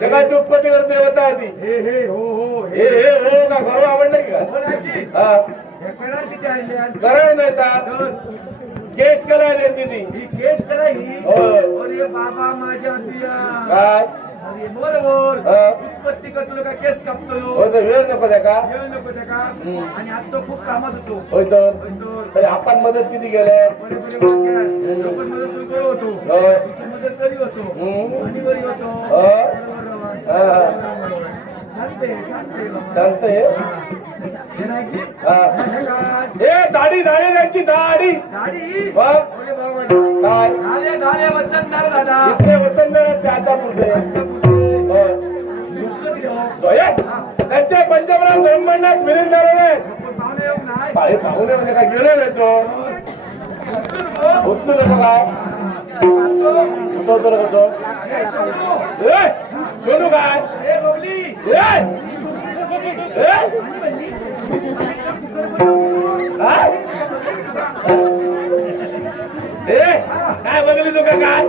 जगाची उत्पत्ती करते देवता आहे ती हे हे हो हो. हे हे हो का खरं आवडलं की? हा. हे करण नाही केस करायला येते ती. ही केस करा ही. हो. अरे बाबा माझ्या तुया काय? अरे बरोबर हा. उत्पत्ती करतो का केस कापतो हो तर वेळ नको त्या का? वेळ नको त्या का? आणि आता तो खूप कामात होतो. होय तर. आपण मदत किती वाक्य. लोकं मदत करू करू होतो हो. मदत करी होतो. आणि बरी होतो. सांगते हे. ए दाढी दाढी त्यांची दाढी. दाढी? काय? वचनदार दादा इथे वचनदार त्याच्या पुढे. हो. हो, ए, त्यांच्या पंचमनाथ ब्रह्मांडात मिळून झालेले पाहुणे नाही पाहुणे म्हणजे काय गेले नाही तो. उचलू नका काय उठवतो नको तो ए, सोनू काय! काय? बघली तू काय काय?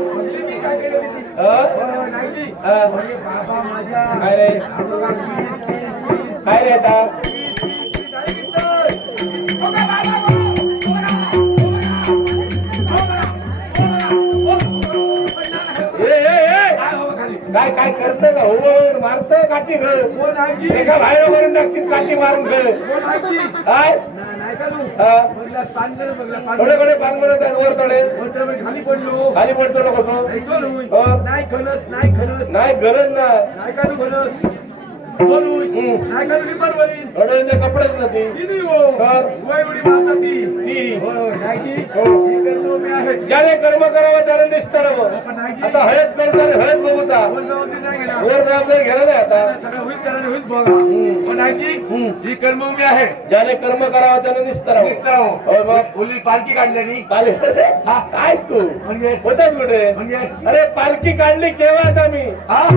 रे कीस, कीस, कीस. काय रे आता? मारतं काठी जी? एका बाहेर मारून टाकशील काठी मारून जी? काय? थोडे. थोडे पान बनवत वर थोडे. खाली पडलो. खाली पडतो तो. नाही. हो. नाही खणत नाही गरज नाही. का तू वळी. थोड्यांचे कपडेच ना ती ती नाही हो. हो, नाही जी? हो. ही कर्म मी आहे. ज्याने कर्म करावं त्याने नाही जी? आता हळद करताना हळद बघूता. वर घेणार. जबाबदारी घेणं नाही आता? हम्म. ही कर्म मी आहे. ज्याने कर्म करावं त्याने होय मग? ओली पालखी काढल्यानी हा, काय तू? म्हणजे? होतात कुठे? म्हणजे? अरे पालखी काढली केव्हा आता मी? हा?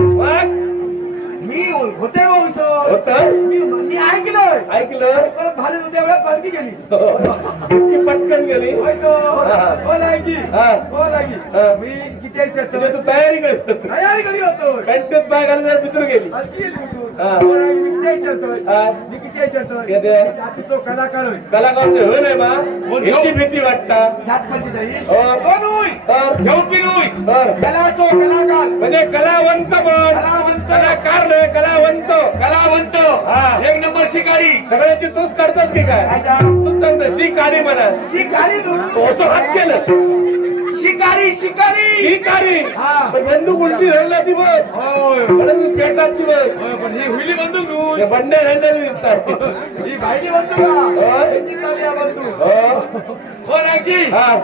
मी होते वंश. होत? मी मी ऐकलं? ऐकलं परत भारत होत्या वेळा पालखी गेली. इतकी पटकन गेली? तो. हा. हो. हा. हो. हा. मी किती यायचं तू तयारी करत तयारी करी होतो. पॅन्टीत पाय घालून मित्र गेली. मी तू. हा. हो किती हा. मी जातीचो कलाकार होय. कलाकार हो नाही ह्याची? भीती वाटता. जात हो. कोण होय? कलाचो कलाकार. म्हणजे कलावंत पण. कलाकार नाही कलावंत. कलावंत. हा. एक नंबर शिकारी. सगळ्याची तूच करतोस की काय? तूच सांगतो शिकारी म्हणा शिकारी हात केलं. शिकारी शिकारी! शिकारी! हा. बंदूक उलटी धरला ती बघ. बंदूक पेटात ती बघ. पण ही हुईली बंदूक घेऊन. बंड्या हँडल दिसतात. ही भाईली बंदूक हा. बंदूक. नाही की.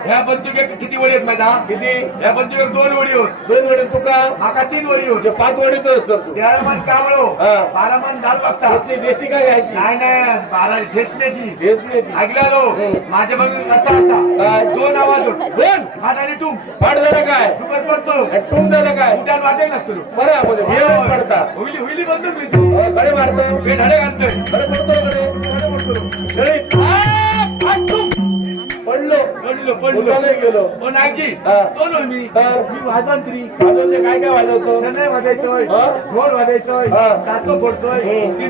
ह्या बंदुकेत किती वडी आहेत माहिती हा? किती? ह्या बंदुकेत दोन वडी होत दोन वडे तुका माका तीन वडी होत जे पाच वडे तो असतो तेरा मन कावळो. हा. बारा मन दाल बघता. देशी काय घ्यायची? नाही नाही. बारा झेटण्याची ती. ऐकला. माझ्या मग असा? असा? दोन आवाज होत. दोन? हात आणि टूम फाट झालं काय सुपर पडतो टूम झालं काय उद्यान वाटेल लागतो बरं म्हणजे भिरण पडता। हुईली हुईली बंदूक मिळते हो, कडे मारतो. हे ढाळे घालतोय। कडे पडतो कडे. पडलो पडलो पडलो पडलो नाही गेलो. नागजी हा. तो नो मी. तर? मी वाजंत्री वाजवते काय काय वाजवतो? सनई वाजवतोय. हा? ढोल वाजवतोय. हा. तासो फोडतोय. हम्म.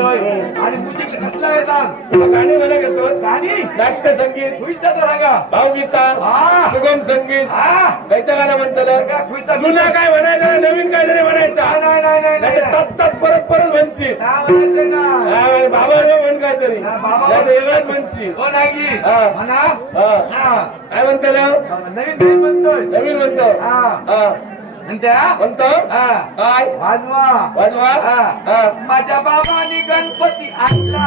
हम्म. आणि मुजिक कसला येतात गाणी म्हणा घेतो. गाणी? नाट्य संगीत. खुईचा तो रागा. भावगीता. हा. सुगम संगीत. हा. गाणं म्हणतं सगळा खुईचा जुना काय म्हणायचं नवीन काय तरी म्हणायचा. नाही नाही नाही नाही नाही. तात तात परत परत म्हणशील. ना म्हणायचंय ना. हा, आणि बाबा रे म्हण काय तरी हा, बाबा. नाही तर म्हणशील. हो नागी हा. म्हणा. हा. हा काय म्हणतो नवीन नवीन म्हणतोय. नवीन म्हणतो. हा. हा. म्हणतो. हा. काय? वाजवा. वाजवा. हा. हा. माझ्या बाबांनी गणपती आणला.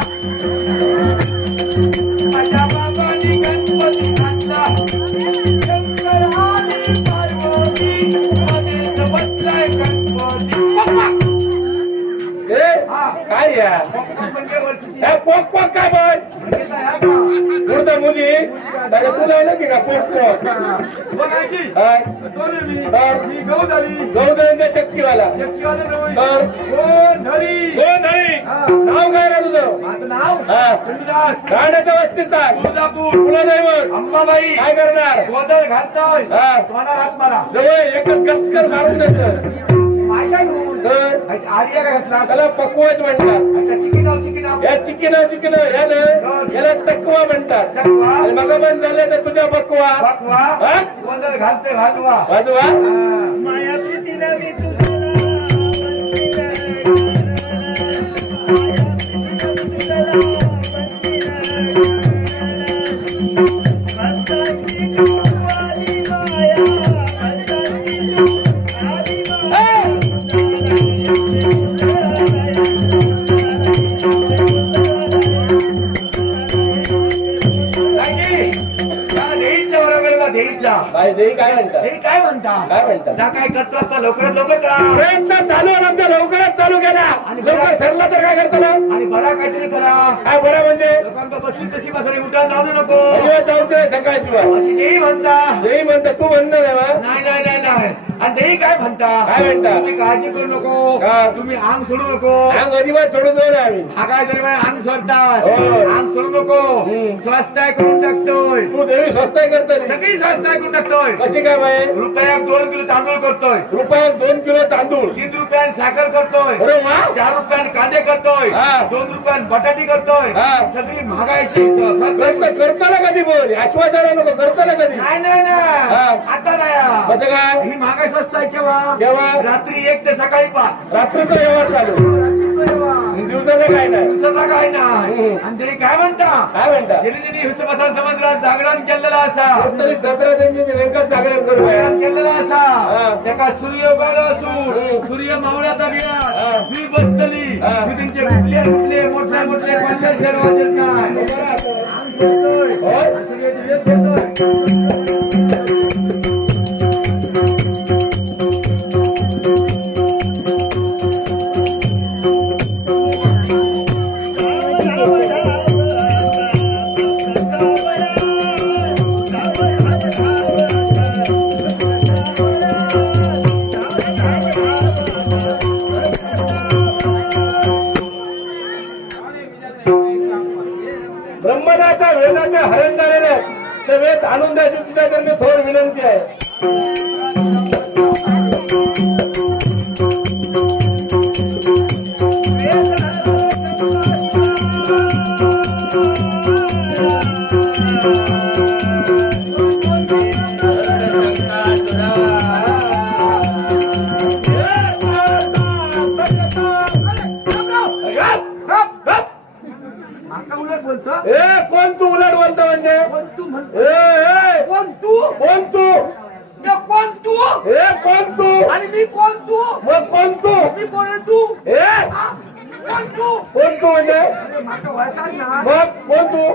काय या? पोक पोक काय का? पुढचा मुली? त्याच्या तुला आलं की का पोक पोक? काय गौदरांच्या चक्कीवाला. तर? कोण धरी नाही हा. नाव काय रे तुझं? नाव चंडीदास गाण्याच्या वस्तीत तुळजापूर. कुलदैवत. अंबाबाई. काय करणार? गोंधळ घालतोय. जवळ एकच गचकर मारून द्यायचं माशानू. तर आधी काय घातला त्याला पकवत म्हणतात. आता चिकिटाव चिकिटाव या चिकिन चिकिन यानं याला चकवा म्हणतात. चकवा. आणि मग मन झालं तर तुझ्या बकवा बाकवा हा? गोंधळ घालते घालवा. वाजवा. माया प्रीतीनं मी तुझ्याला नाही काय करतो असता लवकरात लवकर करा. प्रयत्न चालू आहे आमचा लवकरच चालू केला. लवकर ठरला तर काय करतो आणि बरा काहीतरी करा. काय बरं म्हणजे? लोकांका बसली तशी बसरी उठा जाऊ नको. अजिबात चालतोय सकाळशिवाय. अशी देई म्हणता. देई म्हणता तू बा? नाही नाही नाही नाही. आणि देई काय म्हणता? काय म्हणता? तुम्ही काळजी करू नको. हा. तुम्ही अंग सोडू नको. अंग अजिबात सोडू जाऊ ना आम्ही. हा काय अंग सोडतात हो. अंग सोडू नको. हम्म. स्वस्ताय करून टाकतोय. तू देवी स्वस्ताय करतो सगळी स्वस्ताय करून टाकतोय. कशी काय बाई? रुपयात दोन किलो तांदूळ करतोय. रुपयात दोन किलो तांदूळ. तीन रुपयान साखर करतोय. अरे वा. चार रुपयान कांदे करतोय. हा. दोन रुपयान बटाटी करतोय. हा. सगळी महागाई करतो करतो ना कधी बोल? आश्वासन नको करतो ना कधी? नाही नाही ना हा. आता नाही. कसं काय? ही महागाई आहे केव्हा? केव्हा? रात्री एक ते सकाळी पाच. रात्रीचा व्यवहार चालू. दिवसाचं काय नाही. दिवसाचा काय नाही. आणि ते काय म्हणता? काय म्हणता? त्यांनी समुद्रात जागरण केलेला असा तरी सतरा दिवशी नेमकं जागरण करू केलेला. असा त्याका सूर्य. असून सूर्य मावळ्याचा हा. बसतली. हा. त्यांचे कुठले कुठले मोठले मोठले पल्ले शेर वाचत झालेले आणून द्यायची तुझ्या तर मी थोर विनंती आहे. कोण तू म्हणजे? मग कोण तू?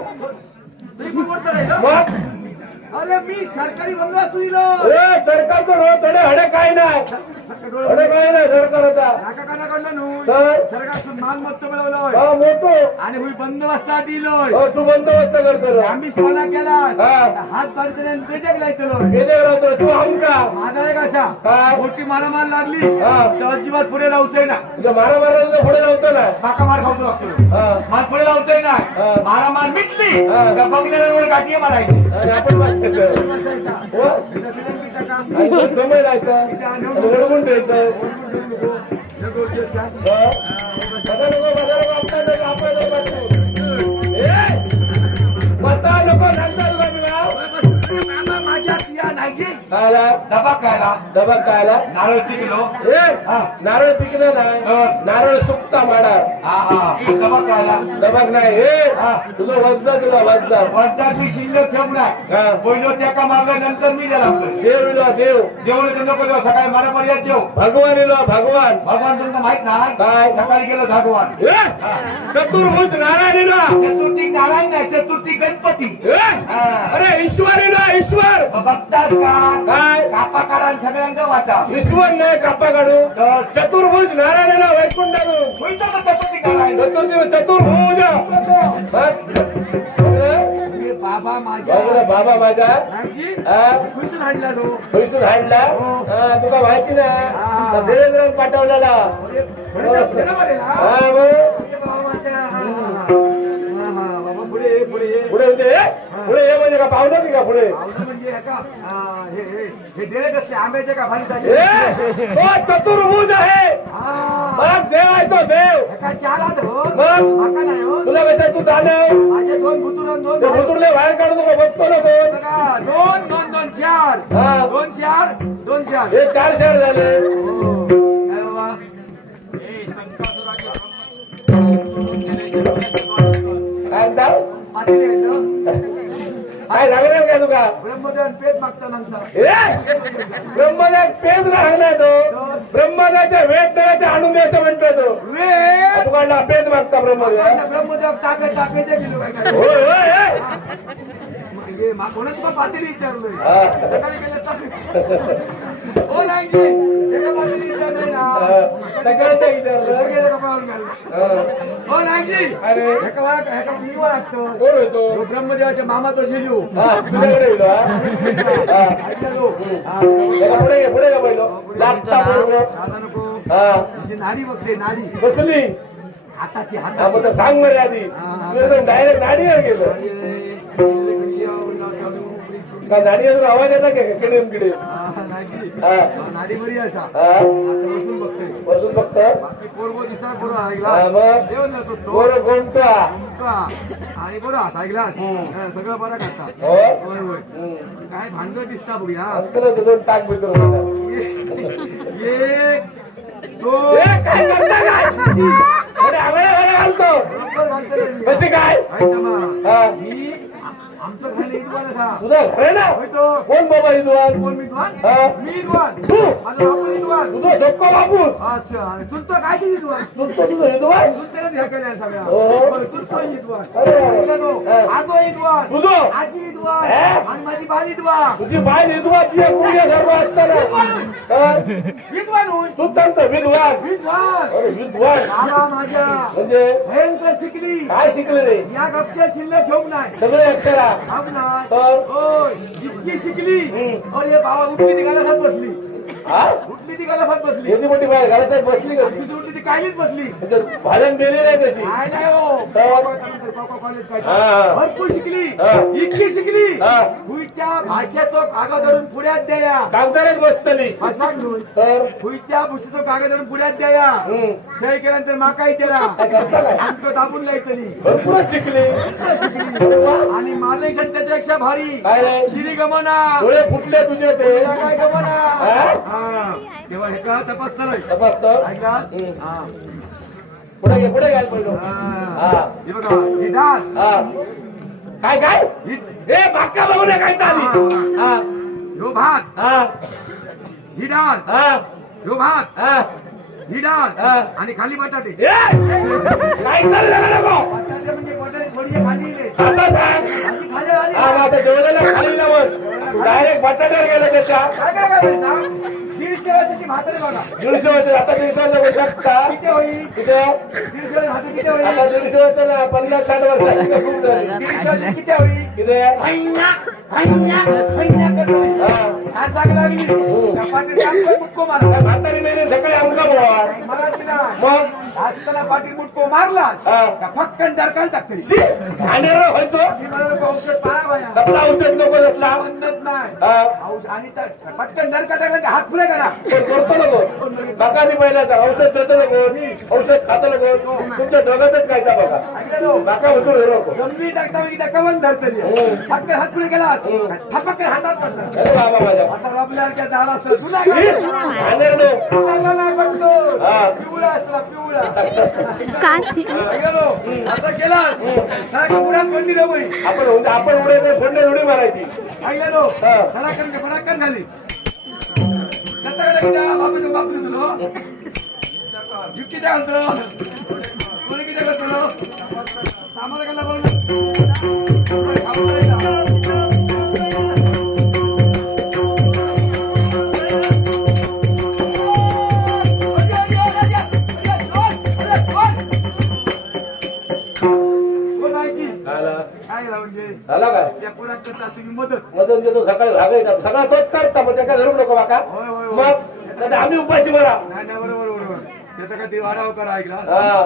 मग? अरे मी सरकारी बंदोबस्त दिलो सरकारचं रो थोडे हडे काय नाही. नाही सरकारचा सरकारतून मालमत्ता मिळवलोय मोठो. आणि हुई बंदोबस्तात दिलोय हो तू बंदोबस्त करतो. आम्ही सोना केला. हात पाडतले बेजक लायतलो. किती राहतो तू हमका माझा एक असा. काय? मोठी मारामार लागली. तर अजिबात पुढे लावतोय ना तुझं मारा मारा पुढे लावतो ना माका मार खावतो लागतो मार पुढे लावतोय ना हा. मारामार मिटली. बघण्यावर काठी मारायची. आपण समय राहायचं आणि ओळखून डबा खायला. डबा? नारळ किलो ए, नारळ पिकलं नाही. नारळ सुकता माडा. डबा खायला. डबाक नाही ए. तुझं तुला मी शिल्लक ठेवणार. पहिलं त्या का मारलं नंतर मी द्यायला लागतोय देव इलो देव. जेवण ते नको जेव सकाळी मला पर्याय जेव भगवान इलो भगवान. भगवान तुमचं माहीत नाही काय? सकाळी गेलो भगवान. चतुर्भुज नारायण चतुर्थी नारायण नाही चतुर्थी गणपती. अरे बघतात का? काय? कापा काढा सगळ्यांना वाचा. ईश्वर नाही कापा काढू चतुर्भुज नारायण इलो वैकुंठ चतुर्भुज. हे बाबा माझ्या. बाजूला बाबा माझा रामजी, हा? खुश राहिला तो. हा, माहिती ना? देवेंद्र पाठवलेला? हा हे. हा, हा, हा. हा, हा, पुढे पुढे ये. पुढे होते. पुढे ये म्हणजे का पाहुणं की का पुढे? म्हणजे हे का? हा, हे हे हे डेरेक असते आंब्याचे का ए, भाजीसाठी तो चतुर्भुज आहे. हा. देव आहे तो देव. हे काय चार हात हो? मग? माका नाही हो? तुला कसं तू जाणव माझे दोन भुतुर आणि दोन ते भाऊ. भुतुरले बाहेर काढू नको बघतो ना तो. बघा, दोन दोन दोन चार. हा. दोन चार दोन चार. हे चार शहर झाले. हो. काय बाबा? काय म्हणता? पातेली? काय लागणार काय तुका? ब्रह्मदेवन पेट मागता नंतर. ब्रह्मदेव पेज राहणार तो. ब्रह्मदेवाच्या वेद देवाच्या आणून द्यायचं म्हणतोय तो. तुकांना पेज मागता ब्रह्मदेव? ब्रह्मदेव गेलो पातेली. सकाळी गेले ताबे. हो नाही की? एका पातेली विचारलंय ना. हा. सगळ्यांचं. हा. होतो? तो ब्रह्मदेवाच्या मामाचा. हा तुझ्याकडे पुढे पुढे पहिलं. नाडी बघते नाडी. बसली. हाताची हा तर सांग एकदम डायरेक्ट नाडीवर गेलो. का अजून आवाज येता का? किडे किडे बरी बसून फक्त बाकी पोरगो दिसा पोरं हा ऐकला मग? जेवण जातो तो गोर गोंटा का? आणि बरं हात ऐकलास हा, सगळं बरं करता हो? हम्म. काय भांडण दिसता बघूया टाक मला. एक दोन. काय करता काय? घालतो. हा. मी आमचं खाली ना. होय तो कोण बाबा विद्वान? कोण मी तू. तुझं झोपका अच्छा आणि तुमचं काय तुझं ह्या केल्या सगळ्या. हो. तुमचं? हा. आजो विद्वान तुझं आजी हा? आणि माझी बाल विद्वान तुझी बाय विधवाची आहे पुण्य सर्व असताना. तर विद्वान होऊन. तू सांगतो विद्वान. विद्वान. अरे विद्वान. बाबा माझ्या. म्हणजे? भयंकर शिकली. काय शिकले रे? या कक्षा शिल्लक ठेवूक नाही सगळे अक्षरा अब नाही तर होय इतकी शिकली अरे बाबा उठली ती गालासात बसली हा उठली ती गालासात बसली एवढी मोठी बाय घरात बसली कशी तुझी उठली ती कायलीच बसली. भाजन गेली नाही कशी काय नाही हो. भरपूर शिकली. हा. इतकी शिकली. हा. भुईच्या भाषेचं कागद धरून पुण्यात द्याया कागदारच बसतली. असा घेऊन तर भुईच्या भुशीचं कागद धरून पुण्यात द्याया हम्म. सही केल्यानंतर माका विचारा काय करता काय आमचं दाबून लायतली भरपूरच शिकली. आणि माझं त्याच्यापेक्षा भारी. काय रे? श्री गमना डोळे फुटले तुझे ते. काय गमना हा? हा. तेव्हा हे का तपासत ऐकला. हा. पुढे घे पुढे घ्यायला पहिलं हा. हा. हे बघा हे डास. हा. काय काय? ए बाका बघू नये काय चाली हा. ह्यो भात. हा. ही डाळ हा. ह्यो भात. हा. ही डाळ हा. आणि खाली बटाटे. ए! काय चाललं नको बटाटे म्हणजे बटाटे खाली. इले. आता सांग. खाली खाली आली. हा मग आता जेवणाला खाली लावून. डायरेक्ट बटाट्यावर गेलं त्याच्या काय काय काय सांग. दीडशे वर्षाची म्हातारी बघा. दीडशे होते आता दीडशे होते शकता किती होईल? तिथे दीडशे वर्ष म्हातारी किती आता होईल दीडशे होते ना पन्नास साठ वर्षाची खूप झाली. दीडशे वर्ष किती होईल? किती? हैन्या, हैन्या, हैन्या करत होईल. हा. काय सांग लागली. त्या पाटील कामकर मुटको मारला काय म्हातारी मेले सकाळी अंका बोवा मराठी नाही मग? असताना पाटील मुटको मारलास? हा. का फक्कन डरकाल बाया. आपला औषध नको नाही. हा. औष- आणि पटकन डरका टाकला हात पुढे करा. करतो नको बघा ती पहिल्याचा औषध देतो नको औषध खातो नको तुमच्या दोघातच काय का बघा? बाका उचलू नको गंभीर टाकता म्हणजे त्या कवन धरतली फक्त हात पुढे गेला थपक हातात अरे बाबा माझ्या असा रबलाच्या दारा असतो. तुला काय? नाही पडतो बाई. आपण आपण उडे फोडणे उडी मारायची. झाली. तुलो युक्ती काय म्हणतो कोणी किती करतो झाला काय? त्या पुरात करता तुम्ही मदत. मदन देतो सकाळी भागायचा सगळा तोच करता पण त्याला धरू नको बाका होय होय होय. मग नाही तर आम्ही उपाशी मरा. नाही नाही बरोबर बरोबर. त्याचं काय ते वाढाव करा ऐकला? हा.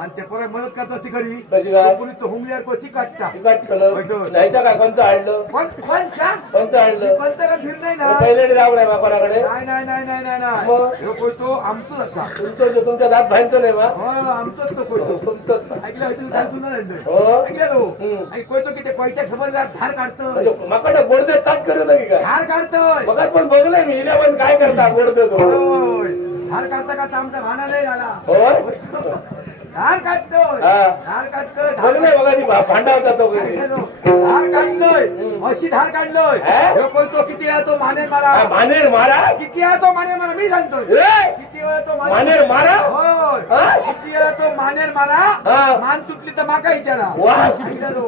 आणि ते परत मदत करत असते खरी कशी काय? पोलीस तो हुमल्यावर कोची काटता तिकट केलं नाही तर काय कोणचं आणलं? पण पण का? कोणचं आणलं? पण तर फिर नाही ना? नाही बापाकडे नाही नाही नाही नाही नाही नाही. मग? ह्यो कोयतो आमचोच असा तुमचं जे तुमच्या दात नाही बा. हो आमचोच तो कोयतो तुमचं ऐकलं होतं काय हो? ऐकलं हम्म. आणि कोयतो किती कोयत्या खबर धार काढतोय. म्हणजे माकडं गोड देत ताच करू नका काय? धार काढतोय. बघा पण बघलंय मी पण काय करता गोड देतो होय. धार काढता काढता आमचा भाना नाही झाला. होय. धार काढतोय. धार काढतोय धार बघा ती भा- भांडावता तो. धार काढलोय अशी धार काढलोय. कोयतो किती वेळा तो माने मारा? मानेर मारा? किती वेळा तो माने मारा? मी सांगतोय ए! किती वेळा तो मानेर मारा? हा? किती वेळा तो मानेर मारा. मान तुटली तर माका विचारा?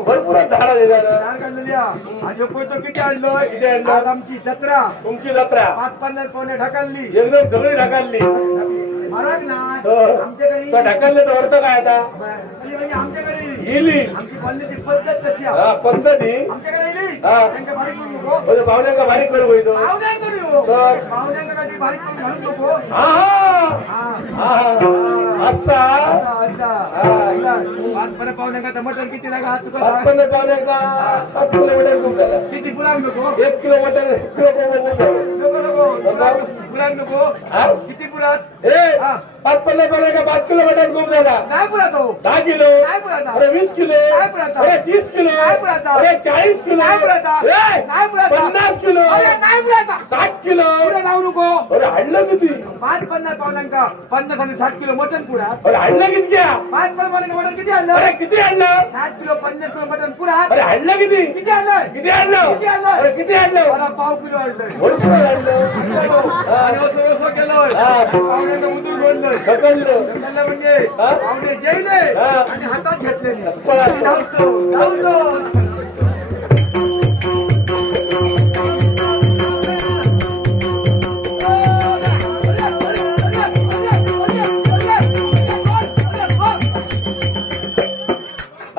भरपूर झाडा देणार धार काढलेली. आणि किती आणलोय? किती आणलं? आमची जत्रा. तुमची जत्रा. पाच पन्नास पावणे ढकलली. एकदम सगळी ढकालली. महाराज ना हो. आमच्याकडे तो ढकलले तर अर्थ काय आता? म्हणजे म्हणजे आमच्याकडे गेली आमची बोलण्याची पद्धत कशी आहे? हा पद्धती आमच्याकडे येईल. हा. त्यांच्या बारीक करू नको म्हणजे पाहुण्यांका बारीक करू पाहुण्या करू. सर. पाहुण्यांना कधी बारीक करून घालू नको हा हा. हा. हा असा. असा. हा. बरं का मटण किती लागा? हात तुका पाच किलोमीटर खूप झाला किती पुराग नको? एक किलोमीटर एक झालं. नको. नको. पुराग नको? किती हा. पाच पन्नास पाहुण्यांका पाच किलोमीटर खूप झाला. नाही पुरात हो. दहा किलो. नाही पुरात. अरे वीस किलो. नाही पुरत. अरे तीस किलो. नाही पुरत. अरे चाळीस किलो. नाही पुरत. नाही पुरत. पन्नास किलो. अरे नाही पुरात. साठ किलो. पुढे जाऊ नको. अरे आणलं किती? पाच पन्नास पावलांका पन्नास आणि साठ किलो मटन पुरात अरे आणलं किती घ्या? पाच पन्नास पावलांका मटन किती आणलं अरे किती आणलं साठ किलो पन्नास किलो मटन पुरात अरे आणलं किती? किती आणलं किती आणलं किती आणलं? अरे किती आणलं मला पाव किलो आणलं भरपूर आणलं हा, आणि असं असं केलं हा. पाहुण्याचं उतरून बोललं ढकललं ढकललं म्हणजे हा? पाहुणे जेवले हा. आणि हातात घेतले पळाले. धावतो धावतो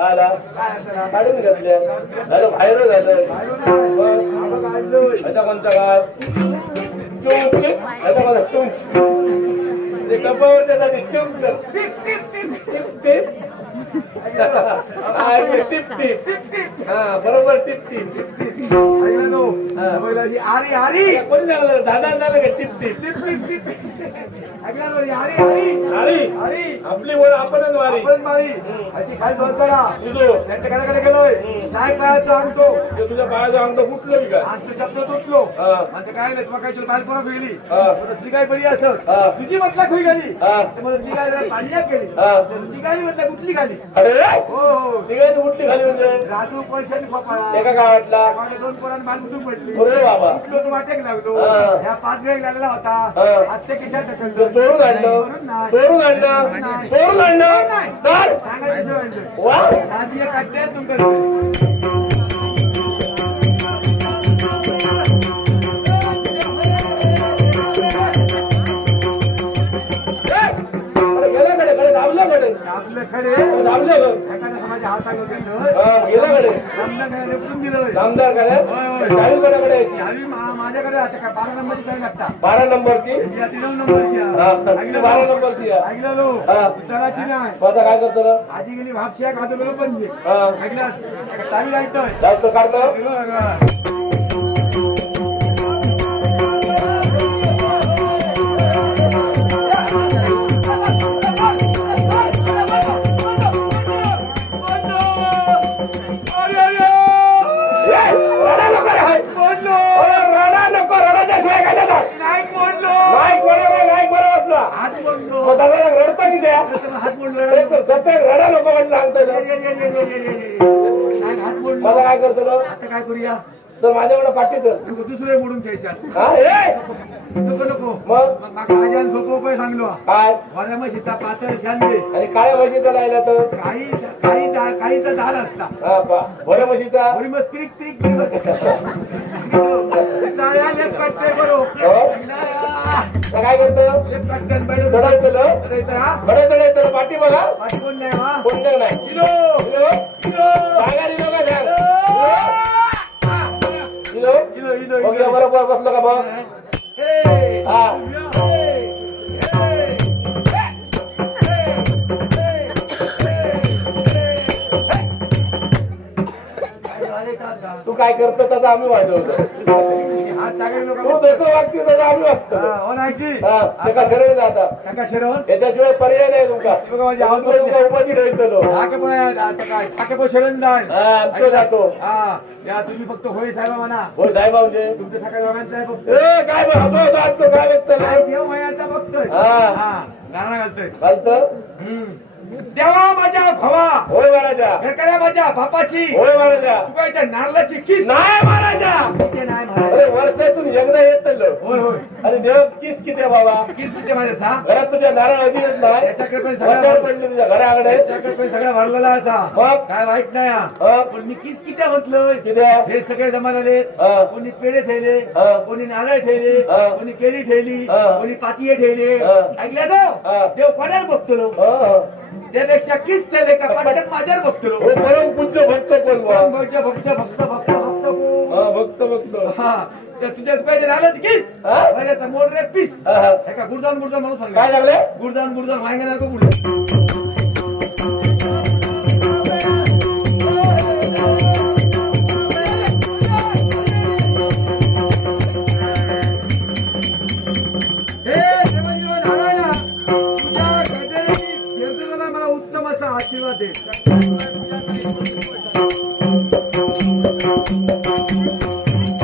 आला काढून घेतल्या झालं बाहेर झालं आता कोणता गाव चोंच आता कोणता चोंच ते कपावर त्याचा ते चोंच टिप टिप टिप टिप हा, ते टिप टिप. हा बरोबर टिप टिप आरी आरी. कोणी सांगलं? दादा दादा का टिप टिप. टिप टिप टिप. ऐकला आरी आरी आरी. आरी. आपली वर आपणच मारी. अशी काय तुझो त्यांच्या घराकडे गेलोय. काय पायाचं आणतो ते तुझ्या पायाचं अंग फुटलं का? आमचं शब्द तुटलो. म्हणजे काय नाही तुला काय बाहेर परत गेली. हा. तुझी काय बरी असत हा. तुझी म्हटला खुई गेली ती काय पाण्यात गेली हा. ती काय म्हटलं कुठली गाली अरे हो हो. तिकडे उठली खाली म्हणजे? राजू पैशाने खोपाळा. एका माझ्या दोन पोरांनी बांधून पडली. बाबा. उठलो तो वाटेक लागलो. ह्या पाच वेळ लागला होता. आज ते किशात तो ढकललं. चोरून आणलं चोरून नाही. चोरून आणलं नाही. चोरून आणलं नाही. बारा नंबरची बारा नंबरची? या ती नऊ नंबरची आहे. ऐकलं ती बारा लो? नंबरची आहे. ऐकलं लो? उताराची नाही. माझा काय करतो? आजी गेली भापशिया खातो पण. हा. लायतोय जास्त काढतो. नको नको. मग? मग सोपं उपाय सांगलो. काय? पातळ शांते. आणि काळ्या म्हशीचा लायला तर? काही काही दा- काही तर झाड असता. हा पा. म्हशीचा? बरी मग त्रिक त्रिक जाया एक कट्टे करू. हो? तर काय करतो? एक कट्ट्यान बैल चढायचं बडे चढायचं पाठी बघा. कोण नाही वा कोणतं नाही किलो किलो किलो मग या बरोबर बसलो का बघ? तू काय करतो त्याचा आम्ही वाढवतो तू त्याचं वागते त्याचं आम्ही वागतो हो नाहीची हा ते का सरळ जाता याच्याशिवाय पर्याय नाही तुमका तुमका उपाशी ठेवतो हा तो जातो. हा या तुम्ही फक्त होय साहेब म्हणा. हो साहेब म्हणजे तुमच्या दोघांचं फक्त. काय हसू हसू आज तो काय व्यक्त काय नाही देव मायाचा बघतोय हा. हा गाणं घालतोय. देवा माझ्या भावा होय महाराजा एखाद्या माझ्या बापाशी होय महाराजा तू काय त्या नारळाची किस नाही महाराजा ते नाही महाराज अरे वर्षातून एकदा येत होय होय आणि देव किस किती बाबा किस तुझे माझ्या सा घरात तुझ्या नारळ अधी येत नाही त्याच्याकडे पण वर्षावर सगळं पडली तुझ्या घराकडे त्याच्याकडे पण सगळं भरलेला असा मग? काय वाईट नाही हा. हा? पण मी किस किती म्हटलं किती आहे? हे सगळे जमा झाले हा. कोणी पेढे ठेवले हा. कोणी नारळ ठेवले हा. कोणी केळी ठेवली हा. कोणी पातीये ठेवले हा. ऐकलं हा. तो देव कोणावर बघतो हो, हो. त्यापेक्षा किस ठेवले का पटकन माझ्यावर बघतो परम पूज्य भक्त कोण बा? भक्त भक्त भक्त भक्त भक्त हा, भक्त भक्त. हा त्या तुझ्या पहिले झालं किस? हा? पहिले मोड रे पीस. हा, हा. हे का गुरदान गुरदान म्हणून सांगा काय लागले गुरदान गुरदान वांगे नको गुरदान.